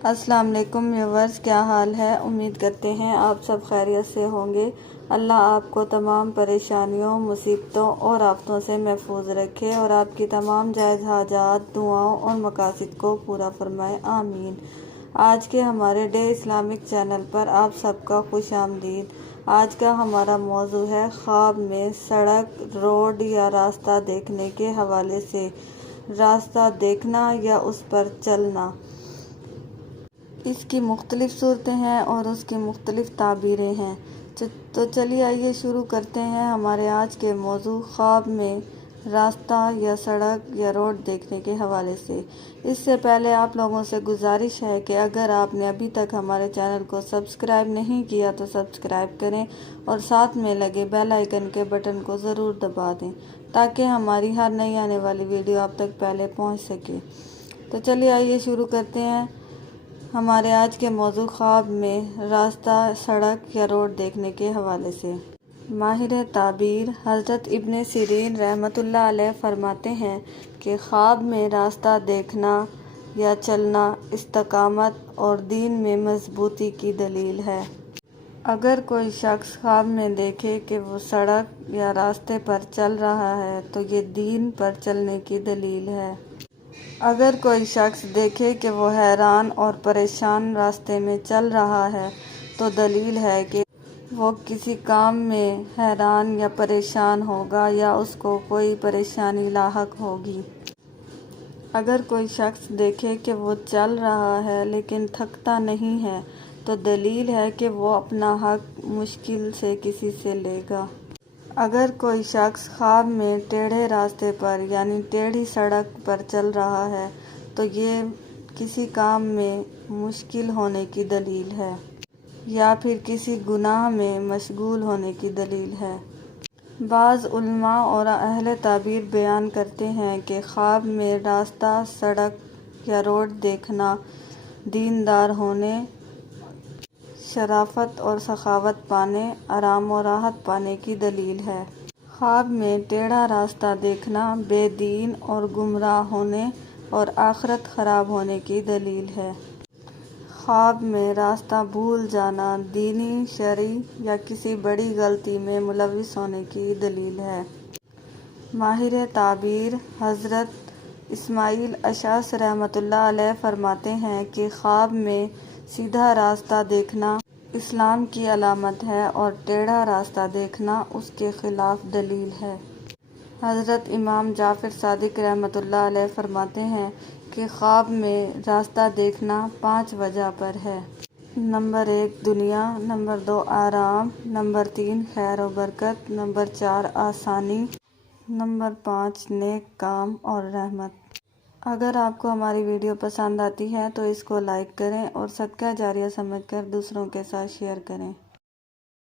السلام علیکم ویورز، کیا حال ہے؟ امید کرتے ہیں آپ سب خیریت سے ہوں گے۔ اللہ آپ کو تمام پریشانیوں، مصیبتوں اور آفتوں سے محفوظ رکھے اور آپ کی تمام جائز حاجات، دعاؤں اور مقاصد کو پورا فرمائے، آمین۔ آج کے ہمارے ڈے اسلامک چینل پر آپ سب کا خوش آمدید۔ آج کا ہمارا موضوع ہے خواب میں سڑک، روڈ یا راستہ دیکھنے کے حوالے سے۔ راستہ دیکھنا یا اس پر چلنا، اس کی مختلف صورتیں ہیں اور اس کی مختلف تعبیریں ہیں۔ تو چلیے آئیے شروع کرتے ہیں ہمارے آج کے موضوع خواب میں راستہ یا سڑک یا روڈ دیکھنے کے حوالے سے۔ اس سے پہلے آپ لوگوں سے گزارش ہے کہ اگر آپ نے ابھی تک ہمارے چینل کو سبسکرائب نہیں کیا تو سبسکرائب کریں اور ساتھ میں لگے بیل آئیکن کے بٹن کو ضرور دبا دیں تاکہ ہماری ہر نئی آنے والی ویڈیو آپ تک پہلے پہنچ سکے۔ تو چلیے آئیے شروع کرتے ہیں ہمارے آج کے موضوع خواب میں راستہ، سڑک یا روڈ دیکھنے کے حوالے سے۔ ماہر تعبیر حضرت ابن سیرین رحمۃ اللہ علیہ فرماتے ہیں کہ خواب میں راستہ دیکھنا یا چلنا استقامت اور دین میں مضبوطی کی دلیل ہے۔ اگر کوئی شخص خواب میں دیکھے کہ وہ سڑک یا راستے پر چل رہا ہے تو یہ دین پر چلنے کی دلیل ہے۔ اگر کوئی شخص دیکھے کہ وہ حیران اور پریشان راستے میں چل رہا ہے تو دلیل ہے کہ وہ کسی کام میں حیران یا پریشان ہوگا یا اس کو کوئی پریشانی لاحق ہوگی۔ اگر کوئی شخص دیکھے کہ وہ چل رہا ہے لیکن تھکتا نہیں ہے تو دلیل ہے کہ وہ اپنا حق مشکل سے کسی سے لے گا۔ اگر کوئی شخص خواب میں ٹیڑھے راستے پر یعنی ٹیڑھی سڑک پر چل رہا ہے تو یہ کسی کام میں مشکل ہونے کی دلیل ہے یا پھر کسی گناہ میں مشغول ہونے کی دلیل ہے۔ بعض علماء اور اہل تعبیر بیان کرتے ہیں کہ خواب میں راستہ، سڑک یا روڈ دیکھنا دیندار ہونے، شرافت اور سخاوت پانے، آرام و راحت پانے کی دلیل ہے۔ خواب میں ٹیڑھا راستہ دیکھنا بے دین اور گمراہ ہونے اور آخرت خراب ہونے کی دلیل ہے۔ خواب میں راستہ بھول جانا دینی، شرعی یا کسی بڑی غلطی میں ملوث ہونے کی دلیل ہے۔ ماہر تعبیر حضرت اسماعیل اشعث رحمۃ اللہ علیہ فرماتے ہیں کہ خواب میں سیدھا راستہ دیکھنا اسلام کی علامت ہے اور ٹیڑھا راستہ دیکھنا اس کے خلاف دلیل ہے۔ حضرت امام جعفر صادق رحمۃ اللہ علیہ فرماتے ہیں کہ خواب میں راستہ دیکھنا 5 وجہ پر ہے۔ نمبر 1 دنیا، نمبر 2 آرام، نمبر 3 خیر و برکت، نمبر 4 آسانی، نمبر 5 نیک کام اور رحمت۔ اگر آپ کو ہماری ویڈیو پسند آتی ہے تو اس کو لائک کریں اور صدقہ جاریہ سمجھ کر دوسروں کے ساتھ شیئر کریں۔